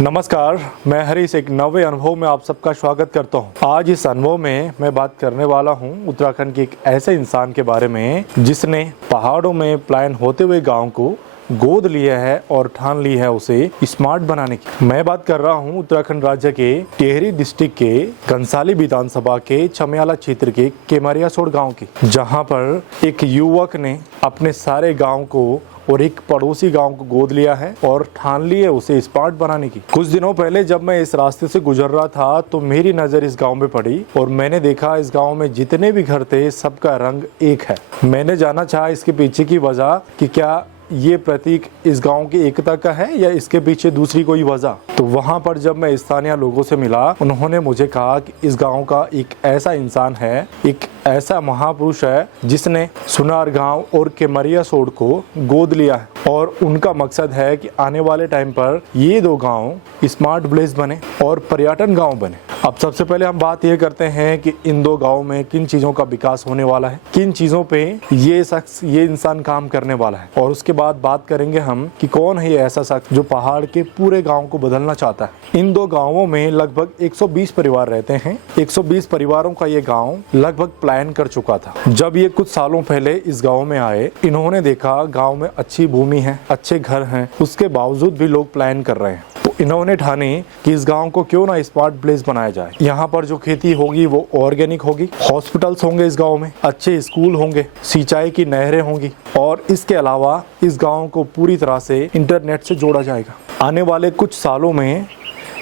नमस्कार, मैं हरीश एक नवे अनुभव में आप सबका स्वागत करता हूं। आज इस अनुभव में मैं बात करने वाला हूं उत्तराखंड के एक ऐसे इंसान के बारे में जिसने पहाड़ों में पलायन होते हुए गांव को गोद लिया है और ठान ली है उसे स्मार्ट बनाने की। मैं बात कर रहा हूं उत्तराखंड राज्य के टिहरी डिस्ट्रिक्ट के घनसाली विधानसभा के छमियाला क्षेत्र के केमरियासोड़ गांव की, जहां पर एक युवक ने अपने सारे गांव को और एक पड़ोसी गांव को गोद लिया है और ठान ली है उसे स्मार्ट बनाने की। कुछ दिनों पहले जब मैं इस रास्ते से गुजर रहा था तो मेरी नजर इस गांव में पड़ी और मैंने देखा इस गांव में जितने भी घर थे सबका रंग एक है। मैंने जाना चाहा इसके पीछे की वजह कि क्या ये प्रतीक इस गांव की एकता का है या इसके पीछे दूसरी कोई वजह। तो वहां पर जब मैं स्थानीय लोगों से मिला, उन्होंने मुझे कहा कि इस गांव का एक ऐसा इंसान है, एक ऐसा महापुरुष है जिसने सुनार गांव और केमरियासोड़ को गोद लिया है और उनका मकसद है कि आने वाले टाइम पर ये दो गांव स्मार्ट विलेज बने और पर्यटन गांव बने। अब सबसे पहले हम बात ये करते हैं कि इन दो गांव में किन चीजों का विकास होने वाला है, किन चीजों पे ये शख्स ये इंसान काम करने वाला है, और उसके बाद बात करेंगे हम कि कौन है ये ऐसा शख्स जो पहाड़ के पूरे गांव को बदलना चाहता है। इन दो गांवों में लगभग 120 परिवार रहते हैं। 120 परिवारों का ये गांव लगभग पलायन कर चुका था। जब ये कुछ सालों पहले इस गांव में आए, इन्होंने देखा गांव में अच्छी भूमि है, अच्छे घर हैं, उसके बावजूद भी लोग पलायन कर रहे हैं। तो इन्होंने ठाने कि इस गांव को क्यों ना स्मार्ट विलेज बनाया जाए। यहाँ पर जो खेती होगी वो ऑर्गेनिक होगी, हॉस्पिटल्स होंगे इस गांव में, अच्छे स्कूल होंगे, सिंचाई की नहरें होंगी और इसके अलावा इस गांव को पूरी तरह से इंटरनेट से जोड़ा जाएगा। आने वाले कुछ सालों में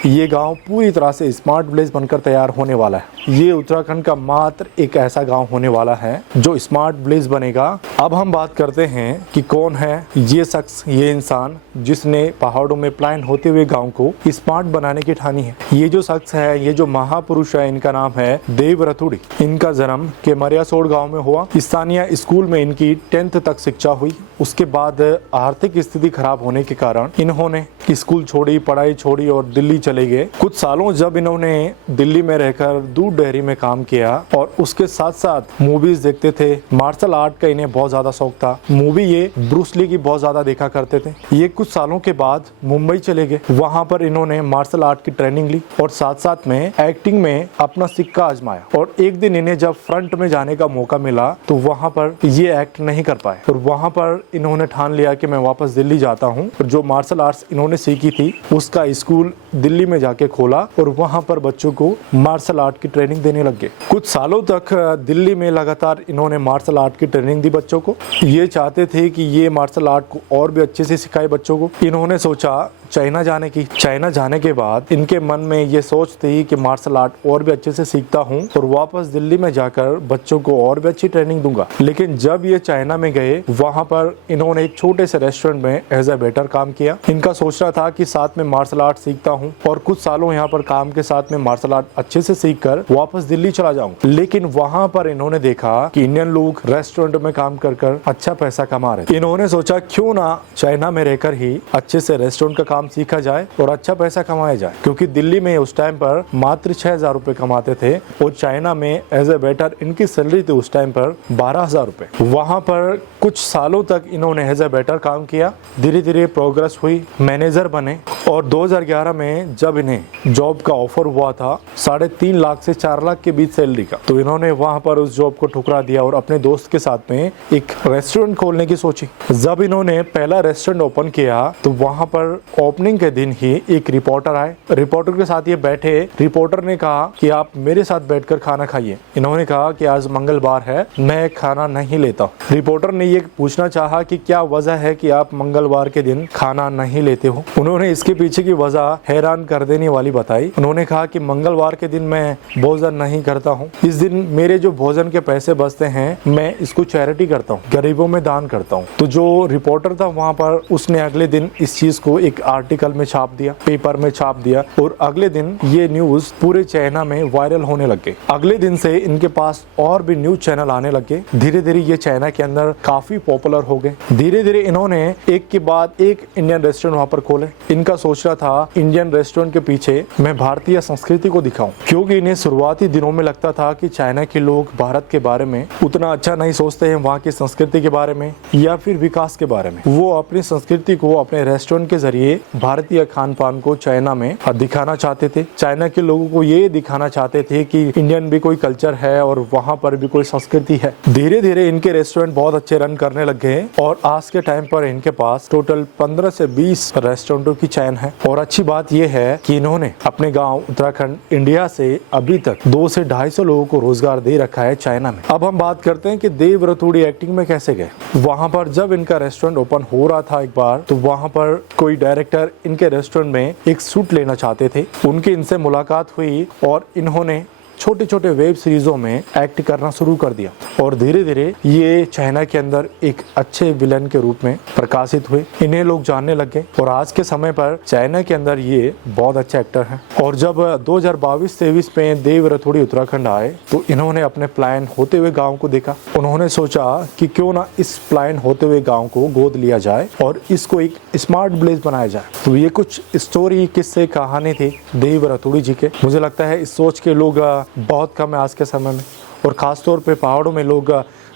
ये गांव पूरी तरह से स्मार्ट विलेज बनकर तैयार होने वाला है। ये उत्तराखंड का मात्र एक ऐसा गांव होने वाला है जो स्मार्ट विलेज बनेगा। अब हम बात करते हैं कि कौन है ये शख्स, ये इंसान जिसने पहाड़ों में पलायन होते हुए गांव को स्मार्ट बनाने की ठानी है। ये जो शख्स है, ये जो महापुरुष है, इनका नाम है देव रतुड़ी। इनका जन्म केमरियासोड़ गाँव में हुआ। स्थानीय स्कूल में इनकी 10th तक शिक्षा हुई। उसके बाद आर्थिक स्थिति खराब होने के कारण इन्होंने स्कूल छोड़ी, पढ़ाई छोड़ी और दिल्ली चले गए। कुछ सालों जब इन्होंने दिल्ली में रहकर दूध डेयरी में काम किया और उसके साथ साथ मूवीज देखते थे। मार्शल आर्ट का इन्हें बहुत ज्यादा शौक था। मूवी ये ब्रूस ली की बहुत ज्यादा देखा करते थे। ये कुछ सालों के बाद मुंबई चले गए। वहां पर इन्होंने मार्शल आर्ट की ट्रेनिंग ली और साथ साथ में एक्टिंग में अपना सिक्का आजमाया। और एक दिन इन्हें जब फ्रंट में जाने का मौका मिला तो वहां पर ये एक्ट नहीं कर पाए और वहां पर इन्होंने ठान लिया कि मैं वापस दिल्ली जाता हूँ। जो मार्शल आर्ट्स इन्होंने सीखी थी उसका स्कूल दिल्ली में जाके खोला और वहां पर बच्चों को मार्शल आर्ट की ट्रेनिंग देने लग गए। कुछ सालों तक दिल्ली में लगातार इन्होंने मार्शल आर्ट की ट्रेनिंग दी बच्चों को। ये चाहते थे कि ये मार्शल आर्ट को और भी अच्छे से सिखाए बच्चों को। इन्होंने सोचा चाइना जाने की। चाइना जाने के बाद इनके मन में ये सोच थी कि मार्शल आर्ट और भी अच्छे से सीखता हूँ और वापस दिल्ली में जाकर बच्चों को और भी अच्छी ट्रेनिंग दूंगा। लेकिन जब ये चाइना में गए, वहां पर इन्होंने एक छोटे से रेस्टोरेंट में एज ए वेटर काम किया। इनका सोचना था कि साथ में मार्शल आर्ट सीखता हूँ और कुछ सालों यहाँ पर काम के साथ में मार्शल आर्ट अच्छे से सीख कर वापस दिल्ली चला जाऊँ। लेकिन वहां पर इन्होंने देखा कि इंडियन लोग रेस्टोरेंट में काम कर अच्छा पैसा कमा रहे। इन्होंने सोचा क्यों ना चाइना में रहकर ही अच्छे से रेस्टोरेंट का काम सीखा जाए और अच्छा पैसा कमाया जाए, क्योंकि दिल्ली में उस टाइम पर मात्र 6,000 रुपए कमाते थे और चाइना में एज ए वेटर इनकी सैलरी थी उस टाइम पर 12,000 रुपए। वहां पर कुछ सालों तक इन्होंने एज ए वेटर काम किया। धीरे धीरे प्रोग्रेस हुई, मैनेजर बने और 2011 में जब इन्हें जॉब का ऑफर हुआ था 3.5 लाख से 4 लाख के बीच सैलरी का, तो इन्होंने वहां पर उस जॉब को ठुकरा दिया और अपने दोस्त के साथ में एक रेस्टोरेंट खोलने की सोची। जब इन्होंने पहला रेस्टोरेंट ओपन किया तो वहां पर ओपनिंग के दिन ही एक रिपोर्टर आए। रिपोर्टर के साथ ये बैठे। रिपोर्टर ने कहा कि आप मेरे साथ बैठकर खाना खाइए। इन्होंने कहा कि आज मंगलवार है, मैं खाना नहीं लेता। रिपोर्टर ने ये पूछना चाहा कि क्या वजह है कि आप मंगलवार के दिन खाना नहीं लेते हो। उन्होंने इसके पीछे की वजह हैरान कर देने वाली बताई। उन्होंने कहा कि मंगलवार के दिन मैं भोजन नहीं करता हूँ। इस दिन मेरे जो भोजन के पैसे बचते हैं मैं इसको चैरिटी करता हूँ, गरीबों में दान करता हूँ। तो जो रिपोर्टर था वहाँ पर उसने अगले दिन इस चीज को एक आर्टिकल में छाप दिया, पेपर में छाप दिया और अगले दिन ये न्यूज पूरे चाइना में वायरल होने लग गए। अगले दिन से इनके पास और भी न्यूज चैनल आने लग गए। धीरे धीरे ये चाइना के अंदर काफी पॉपुलर हो गए। धीरे धीरे इन्होंने एक के बाद एक इंडियन रेस्टोरेंट वहाँ पर खोले। इनका सोचना था इंडियन रेस्टोरेंट के पीछे मैं भारतीय संस्कृति को दिखाऊं, क्योंकि इन्हें शुरुआती दिनों में लगता था कि चाइना के लोग भारत के बारे में उतना अच्छा नहीं सोचते हैं, वहाँ की संस्कृति के बारे में या फिर विकास के बारे में। वो अपनी संस्कृति को अपने रेस्टोरेंट के जरिए भारतीय खान पान को चाइना में दिखाना चाहते थे। चाइना के लोगों को ये दिखाना चाहते थे कि इंडियन भी कोई कल्चर है और वहाँ पर भी कोई संस्कृति है। धीरे धीरे इनके रेस्टोरेंट बहुत अच्छे रन करने लग गए और आज के टाइम पर इनके पास टोटल 15 से 20 रेस्टोरेंटों की चैन है। और अच्छी बात यह है कि इन्होंने अपने गांव उत्तराखंड इंडिया से अभी तक 200 से 250 लोगों को रोजगार दे रखा है चाइना में। अब हम बात करते हैं कि देव रतूड़ी एक्टिंग में कैसे गए। वहां पर जब इनका रेस्टोरेंट ओपन हो रहा था एक बार, तो वहां पर कोई डायरेक्टर इनके रेस्टोरेंट में एक शूट लेना चाहते थे। उनकी इनसे मुलाकात हुई और इन्होंने छोटे छोटे वेब सीरीजों में एक्ट करना शुरू कर दिया और धीरे धीरे ये चाइना के अंदर एक अच्छे विलन के रूप में प्रकाशित हुए। इन्हें लोग जानने लग गए और आज के समय पर चाइना के अंदर ये बहुत अच्छे एक्टर हैं। और जब 2022-23 में देव रतूड़ी उत्तराखंड आए तो इन्होंने अपने प्लान होते हुए गाँव को देखा। उन्होंने सोचा कि क्यों ना इस प्लान होते हुए गाँव को गोद लिया जाए और इसको एक स्मार्ट विलेज बनाया जाए। तो ये कुछ स्टोरी, किस्से, कहानी थी देव रतूड़ी जी के। मुझे लगता है इस सोच के लोग बहुत कम है आज के समय में, और ख़ास तौर पे पहाड़ों में लोग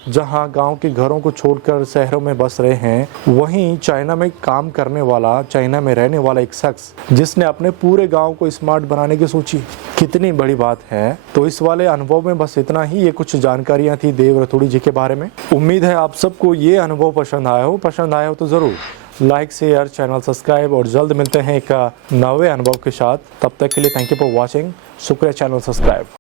जहां गांव के घरों को छोड़कर शहरों में बस रहे हैं, वहीं चाइना में काम करने वाला, चाइना में रहने वाला एक शख्स जिसने अपने पूरे गांव को स्मार्ट बनाने की सोची, कितनी बड़ी बात है। तो इस वाले अनुभव में बस इतना ही, ये कुछ जानकारियां थी देव रतूड़ी जी के बारे में। उम्मीद है आप सबको ये अनुभव पसंद आया हो तो ज़रूर लाइक, शेयर, चैनल सब्सक्राइब और जल्द मिलते हैं एक नए अनुभव के साथ। तब तक के लिए थैंक यू फॉर वॉचिंग। शुक्रिया चैनल सब्सक्राइब।